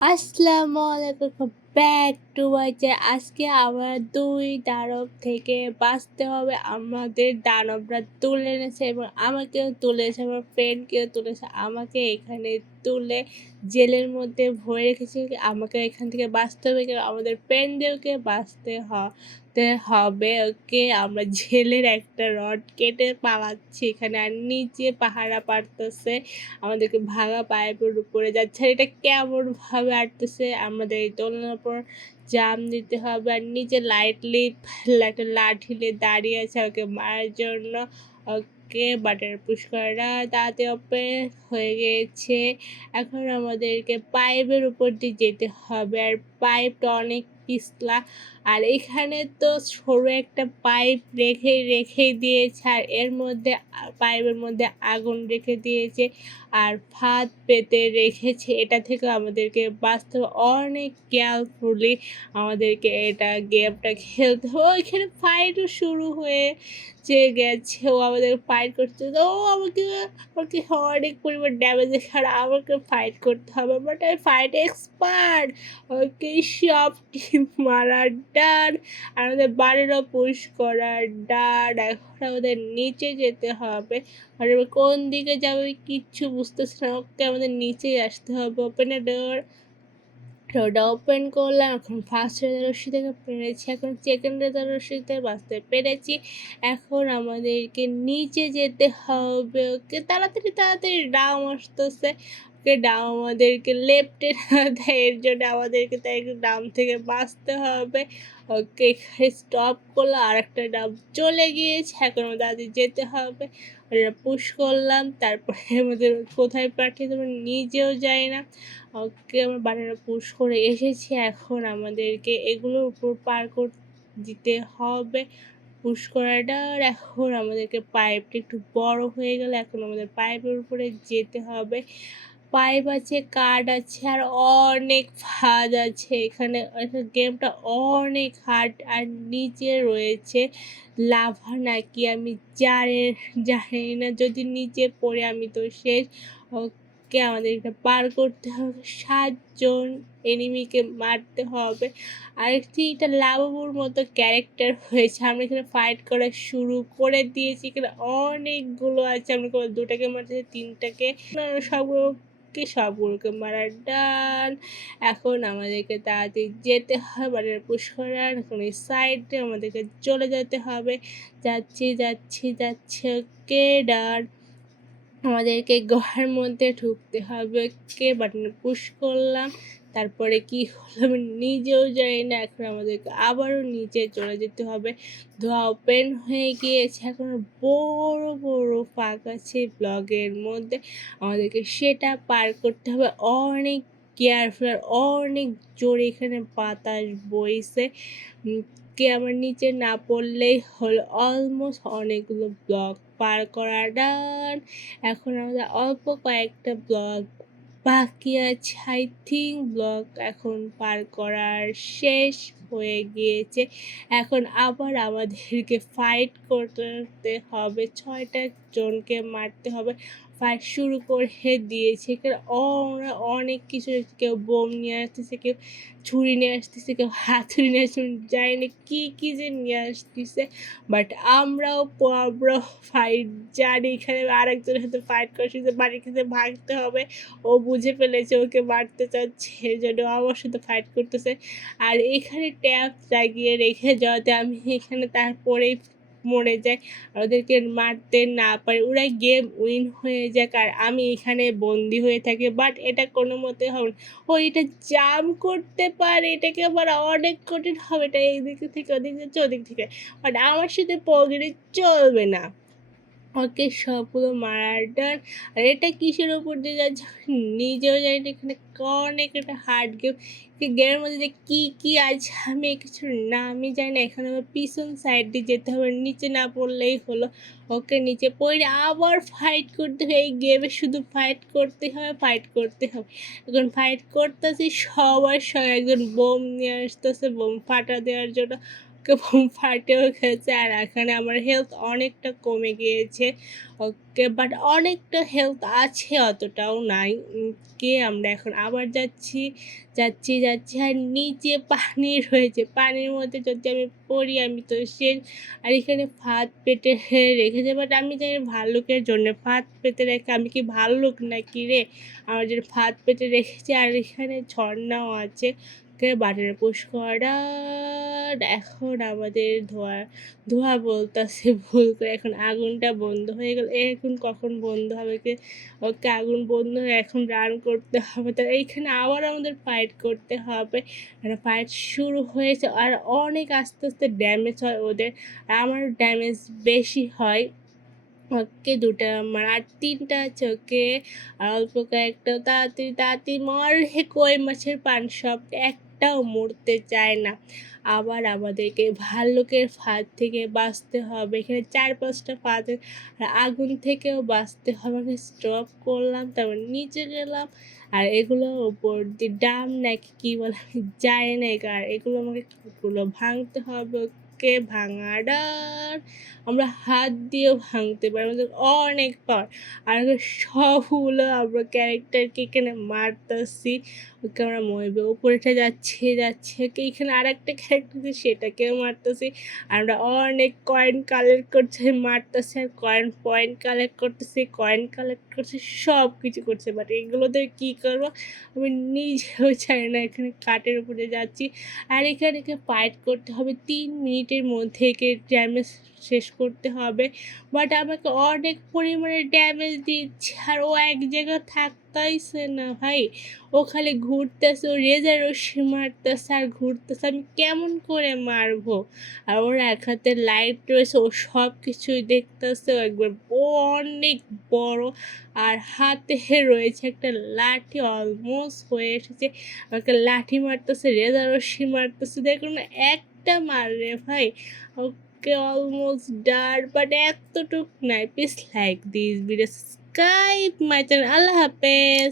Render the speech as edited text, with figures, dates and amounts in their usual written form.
আসসালামু আলাইকুম back to my channel. আজকে আমরা 2 দানব থেকে বাঁচতে হবে। আমাদের দানবরা তুলে এনেছে এবং আমাকেও তুলেছে, আমার ফ্রেন্ডকেও তুলেছে। আমাকে এখানে তুলে জেলের মধ্যে ভরে রেখেছে। আমাকে এখান থেকে বাঁচতে হবে, কিন্তু আমাদের ফ্রেন্ডদেরকে বাঁচতে হবে। ওকে, আমরা জেলের একটা রড কেটে পালাচ্ছি এখানে, আর নিচে পাহারা পারতেছে আমাদেরকে ভাঙা পাইপের উপরে যাচ্ছে। আর এটা কেমনভাবে আটতেছে, আমাদের এই দোলনার উপর জাম দিতে হবে। আর নিচে লাইটলি একটা লাঠি নিয়ে দাঁড়িয়ে আছে ওকে মারার জন্য। ওকে, বাটার পুশ করা তাতে ওপেন হয়ে গেছে। এখন আমাদেরকে পাইপের উপর দিয়ে যেতে হবে, আর পাইপটা অনেক পিছলা। আর এখানে তো সরু একটা পাইপ রেখে দিয়েছে, আর এর মধ্যে পাইপের মধ্যে আগুন রেখে দিয়েছে আর ফাঁদ পেতে রেখেছে। এটা থেকে আমাদেরকে বাঁচতে হবে অনেক কেয়ারফুলি। আমাদেরকে গেমটা খেলতে হবে। ওইখানে ফাইটও শুরু গেছে, ও আমাদের ফাইট করছে। ও আমাকে আমাকে অনেক পরিমাণ ড্যামেজ আর আমাকে ফাইট করতে হবে, বাট আমি ফাইট এক্সপার্ট। ওকে, সব টিম মারার ডান, আর আমাদের বাড়িরও পুশ করার ডান। এখন আমাদের নিচে যেতে হবে, আর এবার কোন দিকে যাবে কিচ্ছু বুঝতেছি না। ওকে, আমাদের নিচেই আসতে হবে। ওপেন এ ডোর, ডোরটা ওপেন করলাম। এখন ফার্স্ট রেজার রশ্মি থেকে পেরেছি, এখন সেকেন্ড রেজার রশ্মিতে বাঁচতে পেরেছি। এখন আমাদেরকে নিচে যেতে হবে। ওকে, তাড়াতাড়ি তাড়াতাড়ি ডাউন আসতেছে। ওকে, ডাউন আমাদেরকে লেফটে না দেয়, এর জন্য আমাদেরকে তাই একটু ডাউন থেকে বাঁচতে হবে। ওকে, এখানে স্টপ করলো, আর একটা ডাউন চলে গিয়েছে। এখন আমাদের যেতে হবে। ওটা পুশ করলাম, তারপরে আমাদের কোথায় পাঠিয়ে দেবো নিজেও যাই না। ওকে, আমার বানানো পুশ করে এসেছি। এখন আমাদেরকে এগুলোর উপর পার দিতে হবে পুশ করাটা। আর এখন আমাদেরকে পাইপটা একটু বড় হয়ে গেলে এখন আমাদের পাইপের উপরে যেতে হবে। পাইপ আছে, কাঠ আছে, আর অনেক ফাঁদ আছে এখানে। গেমটা অনেক হার্ড, আর নিচে রয়েছে লাভা নাকি আমি জানি না। যদি নিচে পড়ে আমি তো শেষ। ওকে, আমাদের এটা পার করতে হবে, 7জন এনিমিকে মারতে হবে। আরেকটি এটা লাভাবুর মতো ক্যারেক্টার হয়েছে। আমরা এখানে ফাইট করা শুরু করে দিয়েছি। এখানে অনেকগুলো আছে, আমরা দুটাকে মারতেছি, তিনটাকে সবগুলোকে মারার ডান। এখন আমাদেরকে তাড়াতাড়ি যেতে হবে, বাড়ির পুশ করার। এখন এই সাইডে আমাদেরকে চলে যেতে হবে। যাচ্ছি। ওকে, ডান। আমাদেরকে গুহার মধ্যে ঢুকতে হবে। ওকে, বাটনে পুশ করলাম। তারপরে কি হলো আমি নিজেও জানি না। এখন আমাদেরকে আবারও নিচে চলে যেতে হবে। ধোয়া ওপেন হয়ে গিয়েছে। এখন বড় বড় ফাঁক আছে ব্লগের মধ্যে, আমাদেরকে সেটা পার করতে হবে অনেক কেয়ারফুল। আর অনেক জোরে এখানে বাতাস বইছে, কে আমার নিচে না পড়লেই হলো। অলমোস্ট অনেকগুলো ব্লক পার করা ডান। এখন আমাদের অল্প কয়েকটা ব্লক বাকি আছে। আই থিঙ্ক ব্লক এখন পার করার শেষ হয়ে গিয়েছে। এখন আবার আমাদেরকে ফাইট করতে হবে, 6টা জনকে মারতে হবে। ফাইট শুরু করে দিয়েছে। এখানে ওরা অনেক কিছু, কেউ বোম নিয়ে আসতেছে, কেউ ছুরি নিয়ে আসতেছে, কেউ হাতুড়ি নিয়ে আসছে, জানি না কী যে নিয়ে আসতেছে। বাট আমরাও ফাইট জানি। এখানে আরেকজনের সাথে ফাইট করছি যে বাড়ির কাছে ভাগতে হবে। ও বুঝে ফেলেছে ওকে মারতে চাচ্ছে, এর জন্য আমার সাথে ফাইট করতেছে। আর এখানে ট্যাপ লাগিয়ে রেখে যাওয়াতে আমি এখানে তারপরেই মরে যাই, ওদেরকে মারতে না পারি, ওরা গেম উইন হয়ে যাক আর আমি এখানে বন্দি হয়ে থাকি। বাট এটা কোনো মতে হবে না। ও এটা জাম করতে পারে, এটাকে আবার অনেক কঠিন হবে। এটা এই দিক থেকে ওদিক যাচ্ছে, ওদিক থেকে। বাট আমার সাথে পগড়ে চলবে না। ওকে, সবগুলো মারার ডান। আর এটা কিসের ওপর দিয়ে যাচ্ছে নিজেও জানি না। এখানে অনেক একটা হার্ড গেম। গেমের মধ্যে যে কী আছে আমি কিছু নামই জানি না। এখানে আমার পিছন সাইড দিয়ে যেতে হবে, নিচে না পড়লেই হলো। ওকে, নিচে পড়ে আবার ফাইট করতে হবে। এই গেমে শুধু ফাইট করতে হবে। এখন ফাইট করতেছি, সবার একজন বোম নিয়ে আসতেছে বোম ফাটা দেওয়ার জন্য। ফাটেও গেছে আর এখানে আমার হেলথ অনেকটা কমে গিয়েছে। ওকে, বাট অনেকটা হেলথ আছে, অতটাও নাই। আমরা এখন আবার যাচ্ছি আর নিচে পানি রয়েছে। পানির মধ্যে যদি আমি পড়ি আমি তো শেষ। আর এখানে ফাঁদ পেতে রেখেছে, বাট আমি জানি ভাল্লুকের জন্য ফাঁদ পেতে রেখে, আমি কি ভাল্লুক নাকি রে? আমার জন্য ফাঁদ পেতে রেখেছে। আর এখানে ঝর্ণাও আছে। বাটনে পুশ করা। এখন আমাদের ধোঁয়া বলতেছে ভুল করে, এখন আগুনটা বন্ধ হয়ে গেল। এখন কখন বন্ধ হবে? ওকে, আগুন বন্ধ হয়ে এখন রান করতে হবে। তো এইখানে আবার আমাদের ফাইট করতে হবে। ফাইট শুরু হয়েছে আর অনেক আস্তে আস্তে ড্যামেজ হয় ওদের, আর আমার ড্যামেজ বেশি হয়। ওকে, দুটা আমার আর তিনটা আছে। ওকে, আর অল্প কয়েকটা তাড়াতাড়ি মরে কই মাছের পান সব, একটাও মরতে চায় না। আবার আমাদেরকে ভাল্লুকের ফাঁদ থেকে বাঁচতে হবে। এখানে 4-5টা ফাঁদ, আর আগুন থেকেও বাঁচতে হবে। আমি স্টপ করলাম, তারপর নিচে গেলাম। আর এগুলো ওপর দিয়ে ডাম নাকি কী বলে আমি জানি না। আর এগুলো আমাকে ভাঙতে হবে। ওকে, ভাঙার আমরা হাত দিয়েও ভাঙতে পারি, আমাদের অনেক পাওয়ার। আর সবগুলো আমরা ক্যারেক্টারকে এখানে মারতেছি। ওকে, আমরা মরবে উপরেটা যাচ্ছে। ওকে, এখানে আর একটা ক্যারেক্টার আছে, সেটাকেও মারতেছি। আর আমরা অনেক কয়েন কালেক্ট করছি, মারতেছি, আর পয়েন্ট কালেক্ট করছি, সব কিছু করছে। বাট এগুলোতে কী করবো আমি নিজেও চাই না। এখানে কাঠের উপরে যাচ্ছি, আর এখানে ফাইট করতে হবে 3 মিনিটের মধ্যে। ড্যামেজ শেষ করতে হবে। বাট আমাকে অনেক পরিমাণে ড্যামেজ দিচ্ছে, আর ও এক জায়গায় থাকতেইছে না ভাই। ও খালি ঘুরতেছে, ও রেজার রশ্মি মারতেছে আর ঘুরতেছে, আমি কেমন করে মারবো? আর ওর এক হাতে লাইট রয়েছে, ও সব কিছুই দেখতেছে। ও অনেক বড়, আর হাতে রয়েছে একটা লাঠি, অলমোস্ট হয়ে এসেছে। আমাকে লাঠি মারতেছে, রেজার রশ্মি মারতেছে, দেখুন একটা মার রে ভাই। ওকে, অলমোস্ট ডার, বাট এতটুক নাই। Please like this video, subscribe my channel. আল্লাহ হাফেজ।